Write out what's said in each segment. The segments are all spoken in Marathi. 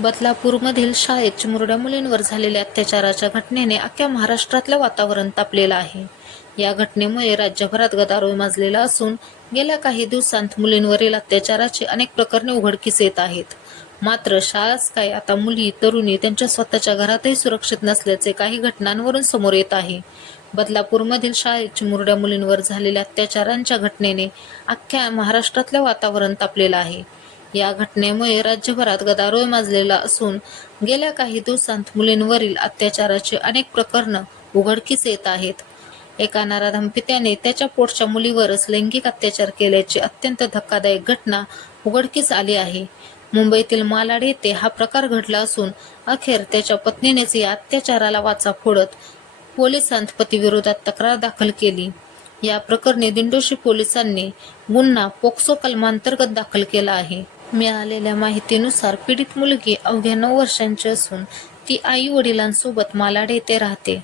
बदलापूरमधील शाळेत चिमुरड्या मुलींवर झालेल्या अत्याचाराच्या घटनेने अख्ख्या महाराष्ट्रातलं वातावरण तापलेलं आहे. या घटनेमुळे राज्यभरात गदारोळ माजलेला असून गेल्या काही दिवसांत मुलींवरील अत्याचाराची अनेक प्रकरणे उघडकीस येत आहेत. मात्र शाळाच काय, आता मुली, तरुणी त्यांच्या स्वतःच्या घरातही सुरक्षित नसल्याचे काही घटनांवरून समोर येत आहे. बदलापूरमधील शाळेत चिमुरड्या मुलींवर झालेल्या अत्याचारांच्या घटनेने अख्ख्या महाराष्ट्रातलं वातावरण तापलेलं आहे. या घटनेमुळे राज्यभरात गदारोळ माजलेला असून गेल्या काही दिवसांत मुलींवरील अत्याचाराची अनेक प्रकरणं उघडकीस येत आहेत. एका नराधम पित्याने त्याच्या पोटच्या मुलीवरच लैंगिक अत्याचार केल्याची अत्यंत धक्कादायक घटना उघडकीस आली आहे. मुंबईतील मालाड येथे हा प्रकार घडला असून अखेर त्याच्या पत्नीनेच या अत्याचाराला वाचा फोडत पोलिसांत पतीविरोधात तक्रार दाखल केली. या प्रकरणी दिंडोशी पोलिसांनी गुन्हा पोक्सो कलमांतर्गत दाखल केला आहे. मिळालेल्या माहितीनुसार पीडित मुलगी अवघ्या 9 वर्षांची असून ती आई वडिलांसोबत मालाड येथे राहते.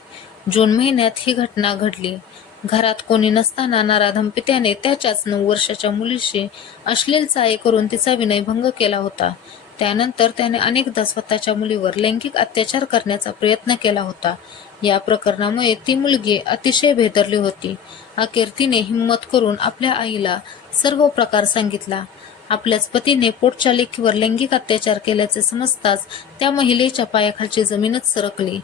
जून महिन्यात ही घटना घडली. घरात कोणी नसताना नराधम पित्याने त्याच्याच 9 वर्षाच्या मुलीशी अश्लील चाळे करून तिचा विनयभंग केला होता. त्यानंतर त्याने अनेकदा स्वतःच्या मुलीवर लैंगिक अत्याचार करण्याचा प्रयत्न केला होता. या प्रकरणामुळे ती मुलगी अतिशय भेदरली होती. अखेर तिने हिंमत करून आपल्या आईला सर्व प्रकार सांगितला. आपल्याच पतीने पोटच्या लेकीवर लैंगिक अत्याचार केल्याचे समजताच त्या महिलेच्या पायाखालची जमीनच सरकली.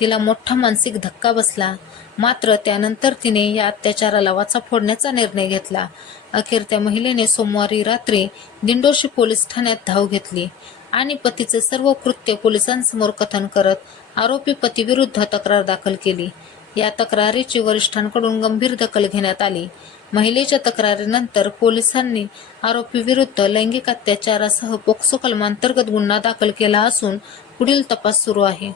तिला मोठा मानसिक धक्का बसला. मात्र त्यानंतर तिने या अत्याचाराला वाचा फोडण्याचा निर्णय घेतला. अखेर त्या महिलेने सोमवारी रात्री दिंडोशी पोलीस ठाण्यात धाव घेतली आणि पतीचे सर्व कृत्य पोलिसांसमोर कथन करत आरोपी पतीविरुद्ध तक्रार दाखल केली. या तक्रारीची वरिष्ठांकडून गंभीर दखल घेण्यात आली. महिलेच्या तक्रारीनंतर पोलिसांनी आरोपीविरुद्ध लैंगिक अत्याचारासह पोक्सो कलमांतर्गत गुन्हा दाखल केला असून पुढील तपास सुरू आहे.